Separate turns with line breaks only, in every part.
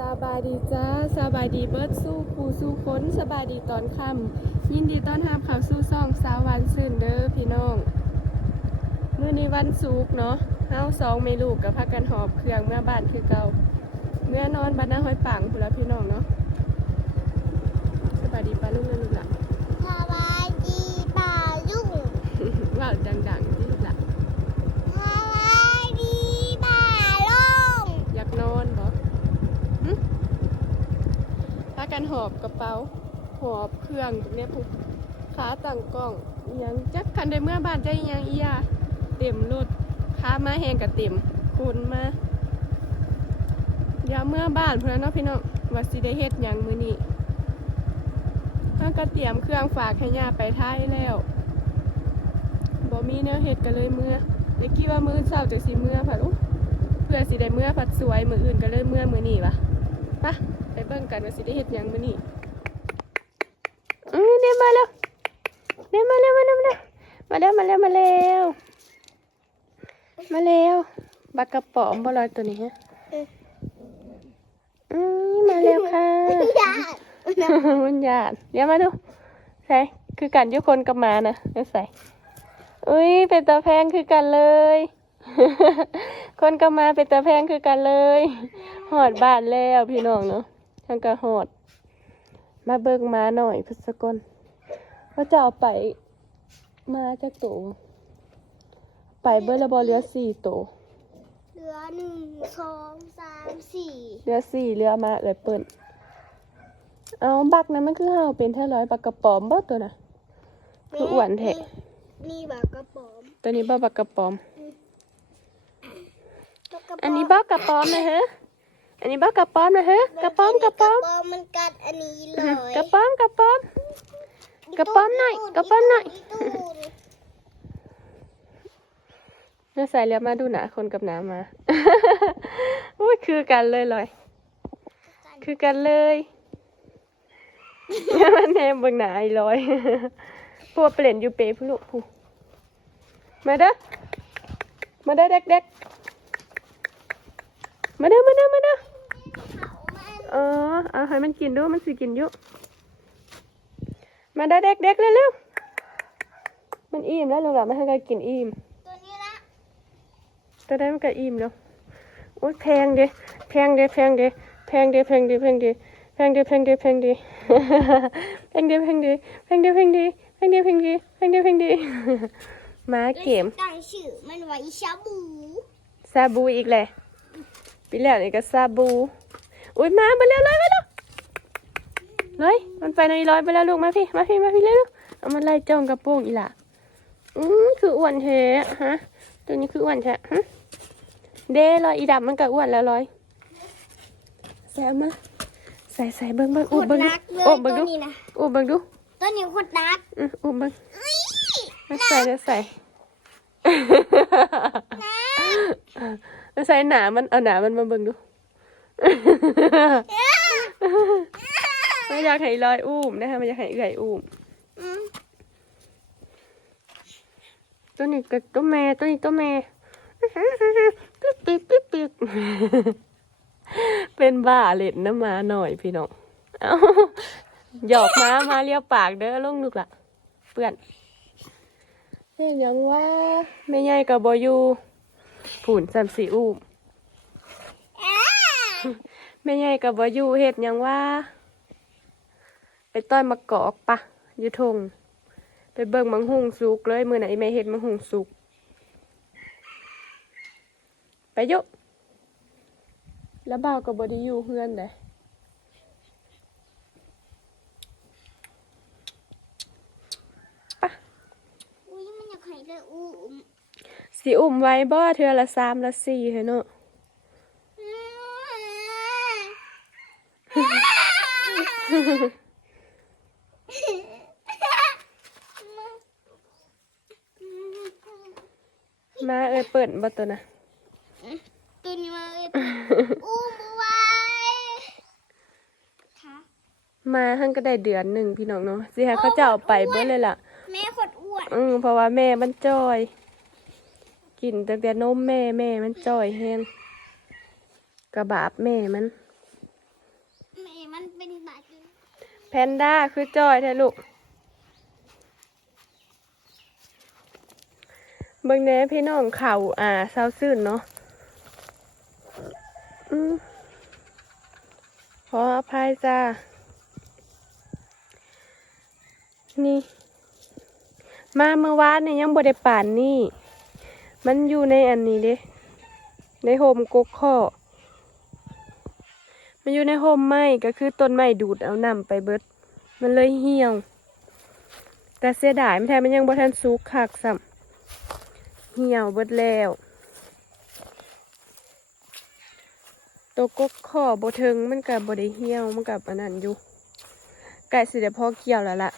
สบายดีจ้าสบายดีเบิร์ดสู้ครูสู้ค้นสบายดีตอนค่ำยินดีต้อนรับเข้าสู่ซ่องสาววันซื่นเด้อพี่น้องมื้อนี้วันศุกร์เนาะเฮาสองเมลูกกับพักกันหอบเครื่องเมื่อบ้านคือเก่าเมื่อนอนบ้านนาห้อยปังพุ่นละพี่น้องเนาะสบายดีป้าลุงนะลูกหล่ะ
สบายดีป่าลุง
ว่าดังๆ กันหอบกระเป๋า หอบเครื่องตรงนี้ยพุกขาตั้งกล้องอยังจักคันได้เมื่อบ้านใจยังอียาเต็มรถขามาแหงกับเต็มคุณมาเดี๋ยวเมื่อบ้านเพื่อนเนาะพี่น้องว่าสิได้เฮ็ดยังมือนี้ถ้าก็เตรียมเครื่องฝากให้ย่าไปท้ายแล้วบ่มีแนวเฮ็ดก็เลยเมื่อเด็กกี้ว่ามือเช้าจังสิเมื่อผัดเพื่อสิได้เมื่อผัดสวยมืออื่นก็เลยเมื่อมือนี้วะปะ เบิ่งกันว่าสิได้เฮ็ดหยังมื้อนี้อืมเดี๋ยวมาแล้วเดี๋ยวมาแล้วมาแล้วมาแล้วมาแล้วมาแล้วมาแล้วมาแล้วบักกระป๋อมบอลอยตัวนี้ฮะอืมมาแล้วค่ะ
อยาก
มันหยาดเดี๋ยวมาดูใส่คือกันอยุคนกับหมานะเดี๋ยวใส่อุ้ยเป็นตาแพงคือกันเลย คนกับหมาเป็นตาแพงคือกันเลย หอดบ้านแล้วพี่น้องเนาะ ทั้งกระหอด มาเบิ่งมาหน่อยพุทธกลว่าจะเอาไปมาจากโตไปเบิ่งและบอเหลือสี่โต
เหลือหนึ่งสองสามสี่
เหลือสี่เหลือมาเอ่ยเปิ่นเอาบักนั้นมันคือเฮาเป็นเท่าร้อยบักกระป๋อมบ่ตัวน่ะคืออ้วนแท้
นี่บากกระป๋อม
ตัวนี้บ่บักกระป๋อม
บักกระป๋ม
อันนี้บ่กระป๋อมนะฮะ อันนี้บ่กระป๋อมนะฮะกระป๋อมกระป๋อม
กระป๋อมมันกัดอันนี้เล
อื้อหื
ย
อกระป๋อมกระป๋อมกระป๋อมหน่อยกระป๋อมหน่อยน่าใส่แล้วมาดูหนาคนกับหนามาอุ้ยคือกันเลยลอยคือกันเลยมันแนมเบิ่งหนาไอ้ลอยพวกเปลี่ยนอยู่เปผู้ลูกผู้มาเด้อมาเด้อเด็กเด็กๆมาเด้อมาเด้อมาเด้อ เออเอาให้มันกินดูมันสิกินอยู่มาเด้อเด็กเด็กๆเร็วๆมันอิ่มแล้วลูกหลานมันให้กันกินอิ่ม
ตัวนี้นะ
ตัวได้มันก็อิ่มแล้วโอ้ยแพงเด้แพงเด้แพงเด้แพงเด้แพงเด้แพงเด้แพงเด้แพงเด้แพงเด้แพงเด้แพงเด้แพงเด้แพงเด้แพงเด้แพงเด้แพงเด้แพงเด้มาเข็ม
ตั้งชื่อมันไว้ชาบู
ซาบูอีกแหละปีแล้วนี่ก็ซาบู อุ้ยมามาเร็วเลยมาเร็วเลยมันไปในร้อยไปแล้วลูกมาพี่มาพี่มาพี่เร็วๆเอามาไล่จ้องกระโปรงอีหล่ะอืมคืออ้วนแท้ฮะตัวนี้คืออ้วนแท้ฮะเด้ลอยอีดำมันก็อ้วนแล้วลอยใส่เอามาใส่ใส่เบิ้งเบิ้ง
โค
อู้
ตร
เบิ้งดู
นักเลย
โอ้
ตั
เบิ้ง
ว
ดู
นี้นะ
อู้เบิ้งดู
ตัวนี้โคตรนัก
อืออู้เบิ้งมาใส่เดี๋ยวใส่มาใส่หนามันเอาหนามันมาเบิ้งดู ไม่อยากให้ลอยอุ้มนะคะไม่อยากให้เอื่อยอุ้มตัวนี้ก็ตัวแม่ตัวนี้ตัวแม่ปิ๊บปิ๊บปิ๊บปิ๊บเป็นบ้าเล่นน้ำมาหน่อยพี่น้องเอาหยอกม้ามาเลียวปากเด้อลงลูกละเปื่อนเห็นยังว่าแม่ใหญ่กับบอยู่ผุ่นสามสีอุ้ม แม่ใหญ่กับบอยู่เห็ดหยังว่า ไปต้อยมะกอกปะอยู่ทงไปเบิ่งมังหุงสุกเลยมือไหนแม่เห็ดมังหุงสุก ไปอยุแล้วบ่าวกับบไดีอยู่เฮือนเลย
อุ้ยมันอยากให้เลยอู้ม
สิอุ่มไว้บ่เทือละสามละสี่เฮ้เนาะ ปิ้บตัวนะ
ตัวนี้มาอุ้มไว้
มาหั่นก็ได้เดือนหนึ่งพี่น้องเนาะสิฮะเขาจะเอาไปเบิ้เลยล่ะ
แม่ขดอ้วน
อือเพราะว่าแม่มันจอย กินตั้งแต่นมแม่แม่มันจอยเฮนกระบาบแม่มัน
แม่มันเป็นแบาด
แพนด้าคือจอยแท้ลูก เบิ่งแหน่พี่น้องเข่าอ่าเศร้าซื่นเนาะอืมขออภัยจ้า นี่ มาเมื่อวานเนี่ยยังบ่ได้ป่านนี่ มันอยู่ในอันนี้เด้ในโฮมกกข้อมันอยู่ในโฮมไม้ก็คือต้นไม้ดูดเอานำไปเบิด มันเลยเหี่ยว แต่เสียดายมันแทนมันยังบ่ทันสุกคักซ้ำ เหี่ยวเบิดแล้วตัวกกข้อบเทิงมันก็บ่ได้เหี่ยวมันกับอันนั้นอยู่ไก่สิได้พอเกี่ยวแล้วล่ะ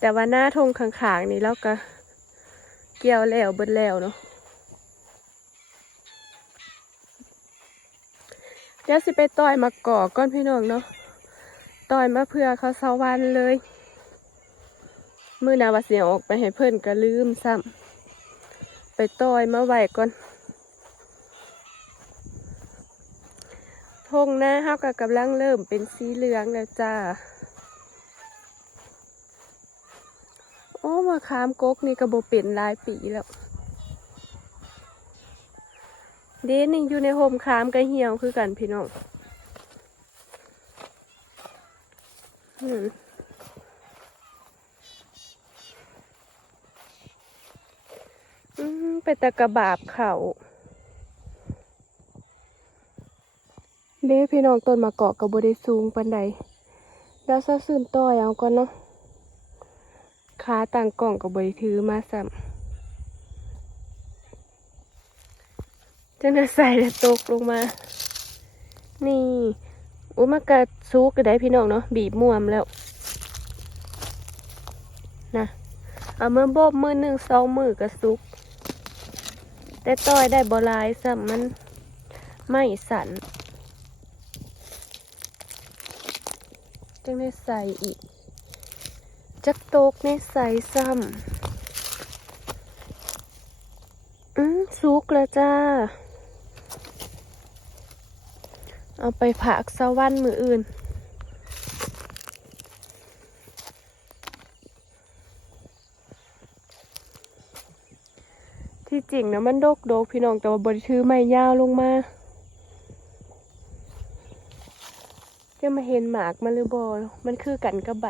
แต่ว่าหน้าทงขางๆนี่เราก็เกี่ยวแล้วเบิดแล้วเนาะเดี๋ยวสิไปต่อยมาก่อก้อนพี่น้องเนาะต่อยมาเพื่อเขาเสาวันเลย มือนาวาเสียออกไปให้เพื่อนก็ลืมซ้ำ ไปต่อยมาไหวก่อนทงหน้าเฮาก็กำลังเริ่มเป็นสีเหลืองแล้วจ้า โอ้มาขามกกนี่ก็บเป็นลายปีแล้ว เดนนี่อยู่ในโฮมคามกับเหี่ยวคือกันพี่น้องอืมอืม ไปตะกระบาบเขาเด้พี่น้องต้นมะกอกกับบได้สูงปันใดแล้วซะซื่นต้อยเอาก่อนเนาะขาต่างกล่องกับบได้ถือมาซ้ำจะน่าใส่แล้วตกลงมา นี่อุ้มากระซุกก็ได้พี่น้องเนาะบีบม่วมแล้วนะเอามือโบบมือหนึ่งสองมือกระซุก แต่ต้อยได้บลายซ้ำมันไม่สันจังได้ใส่อีก จักโตกในใส่ซ้ำอืมซุกแล้วจ้า เอาไปผักสวรรค์มืออื่น จริงนะมันโดกโดกพี่น้องแต่ว่าบริถือไม้ยาวลงมาจะมาเห็นหมากมันหรือบอมันคือกันกับใบ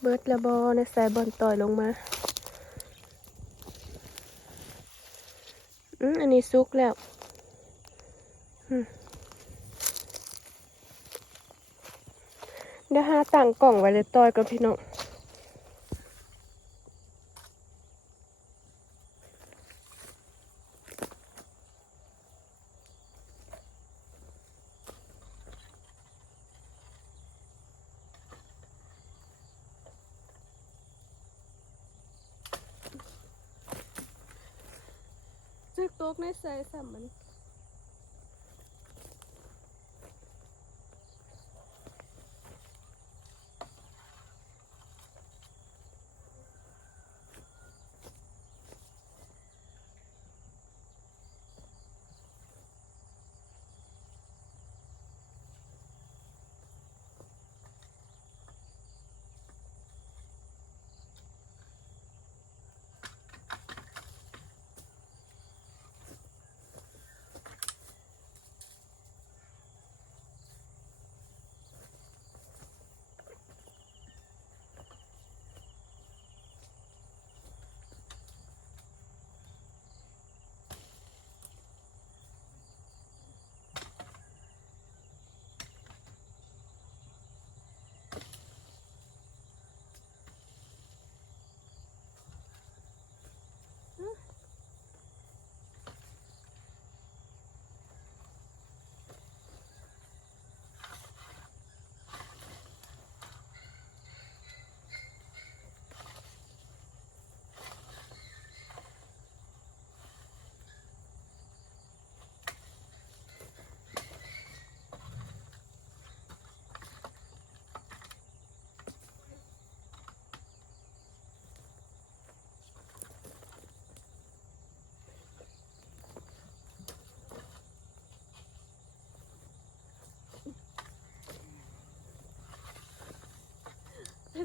เบิดละบอนะใส่บอลต่อยลงมา ซุกแล้วเดี๋ยวหาต่างกล่องไว้เลยต่อยกับพี่น้อง จึกตกในใส่สัมมัน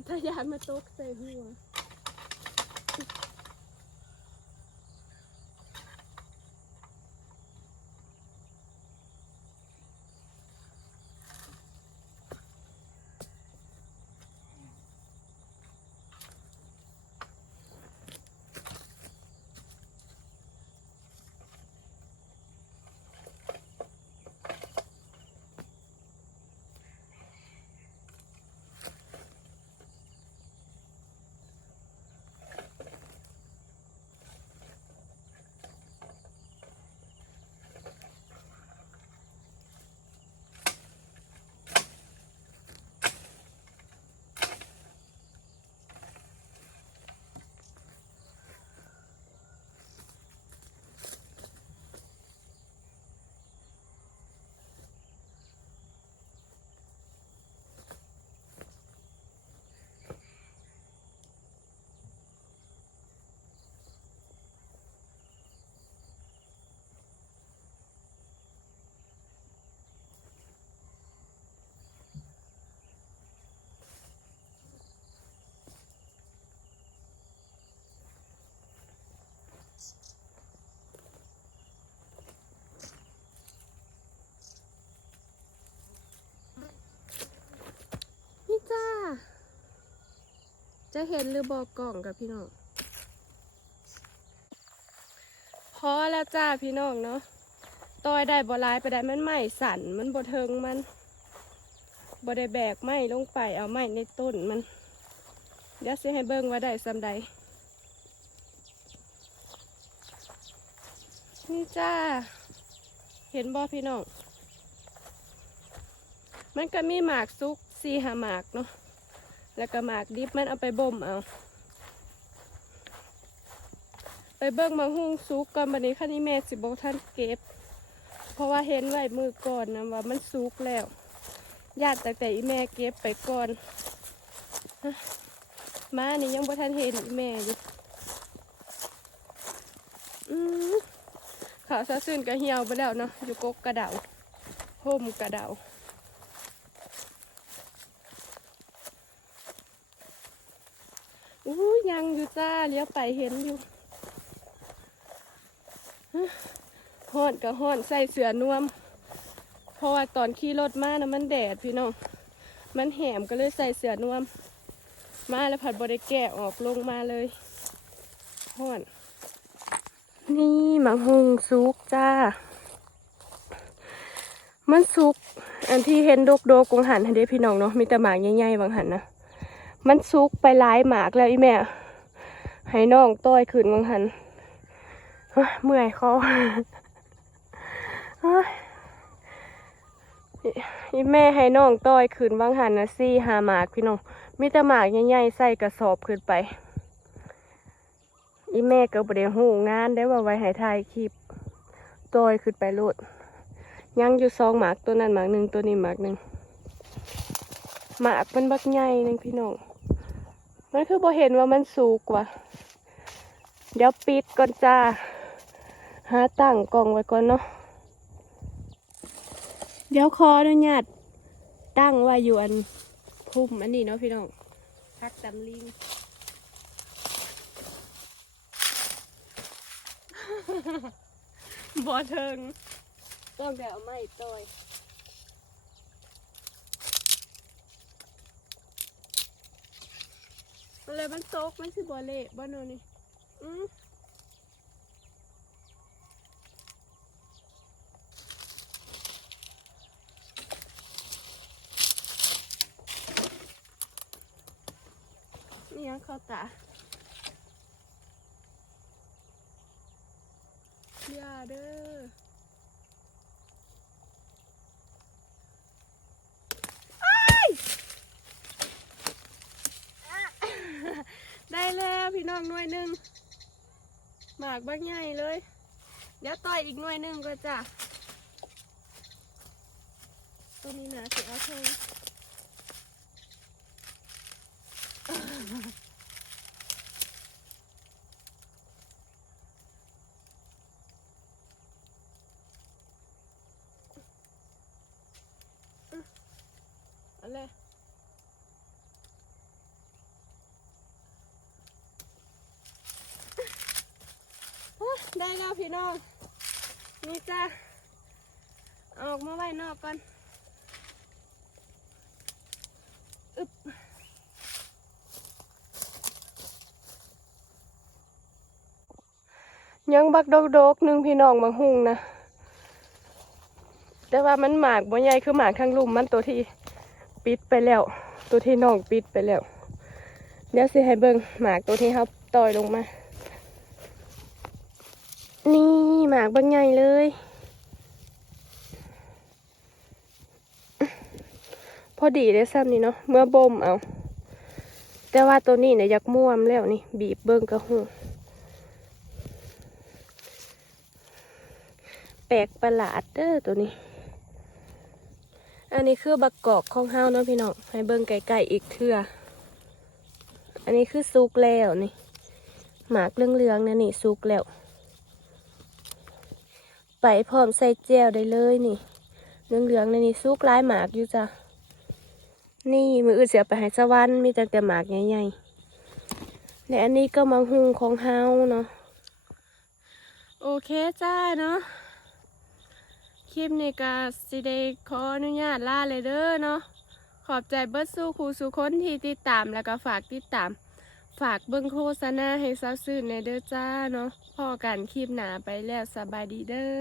ถ้ายานมาตกใส่หัว นี่จ้า จะเห็นหรือบอกกล่องกับพี่น้องพอแล้วจ้าพี่น้องเนาะต่อยได้บ่หลายไปได้มันไหม้สั่นมันบ่เทิงมันบ่ได้แบกไหม้ลงไปเอาไหม้ในต้นมันเดี๋ยวสิให้เบิ่งว่าได้ซำใดนี่จ้า เห็นบ่พี่น้องมันก็มีหมากซุกสี่หาหมากเนาะ แล้วก็หมากดิบมันเอาไปบ่มเอา ไปเบิ่งมังหุงซุกก่อนบันนี้คันนี้แม่สิบอกท่านเก็บ เพราะว่าเห็นไว้มือก่อนนะว่ามันซุกแล้ว ญาติแต่แต่อีแม่เก็บไปก่อนมานี่ยังบ่ทันเห็นอีแม่อยู่อืมขาวซาซึนก็เหี่ยวไปแล้วเนาะอยู่กกกระเดาห่มกระเดา อู้ยังอยู่จ้าเลี้ยวไปเห็นอยู่ฮ้อนกับฮ้อนใส่เสือนวม เพราะว่าตอนขี่รถมานะมันแดดพี่น้อง มันแหมก็เลยใส่เสือนวม มาแล้วผัดบริแกะออกลงมาเลยฮ้อน นี่หมังหงซุกจ้า มันซุก อันที่เห็นโดกโดกงหันให้ได้พี่น้องเนาะ มีแต่หมากใหญ่ๆบางหันนะ มันซุกไปหลายหมากแล้วอีแม่ให้น้องต้อยขึ้นบางหันเมื่อยเฮ้ยอีแม่ให้น้องต้อยขึ้นบางหันนะซี่หาหมากพี่น้องมีแต่หมากใหญ่ๆใส่กระสอบขึ้นไป อีแม่ก็บริหูงานได้ว่าไว้ให้ถ่ายคลิปต้อยขึ้นไปโลดยังอยู่ซองหมากตัวนั้นหมากหนึ่งตัวนี้หมากหนึ่งหมากมันบักใหญ่นึงพี่น้อง มันคือบ่เห็นว่ามันสูกว่ะเดี๋ยวปิดก่อนจ้า หาตั้งกล่องไว้ก่อนเนาะ เดี๋ยวขออนุญาตตั้งไว้อยู่อันพุ่มอันนี้เนาะพี่น้องพักตำลิงบ่เทิงต้องแต่เอาไม้ต้อย อะไรมันตกมันสิบอเละบ้านโนนี่อืมนี่ยังเข้าตาอย่าเด้อ ได้แล้วพี่น้องหน่วยหนึ่งหมากบักใหญ่เลย เดี๋ยวต่อยอีกหน่วยหนึ่งก็จ้ะตัวนี้นะสิเอาเทงเอาเลย เลยแล้วพี่น้อง นี่จ้าออกมาไว้นอกก่อนอึบยังบักดกดกๆหนึ่งพี่น้องบางหุงนะ แต่ว่ามันหมากบ่ใหญ่คือหมากทางลุ่มมันตัวที่ปิดไปแล้ว ตัวที่น้องปิดไปแล้ว เดี๋ยวสิให้เบิ่งหมากตัวที่เขาต่อยลงมา นี่ หมากบางใหญ่เลยพอดีได้ซ้ำนี่เนาะเมื่อบ่มเอา แต่ว่าตัวนี้เนี่ยอยากม่วมแล้วนี่ บีบเบิ่งกระหูแปลกประหลาดเด้อตัวนี้ อันนี้คือบักกอกข้องเฮาเนาะพี่น้องให้เบิ่งไกลๆอีกเทื่ออันนี้คือซุกแล้วนี่ หมากเหลืองๆนะนี่ซุกแล้ว ไปพร้อมใส่แจวได้เลยนี่เหลืองๆนนี่ซุกหลายหมากอยู่จ้ะนี่มืออื่นเสียไปให้สวรรค์มีแต่แต่หมากใหญ่ๆและอันนี้ก็มังหุงของเฮาเนาะโอเคจ้าเนาะคลิปนี้ก็สิได้ขออนุญาตลาเลยเด้อเนาะขอบใจเบิร์ดสู้ครูสุคนที่ติดตามแล้วก็ฝากติดตาม ฝากเบิ้งโฆษณาให้ซาซื่นในเด้อจ้าเนาะพอกันคลิปหนาไปแล้วสบายดีเด้อ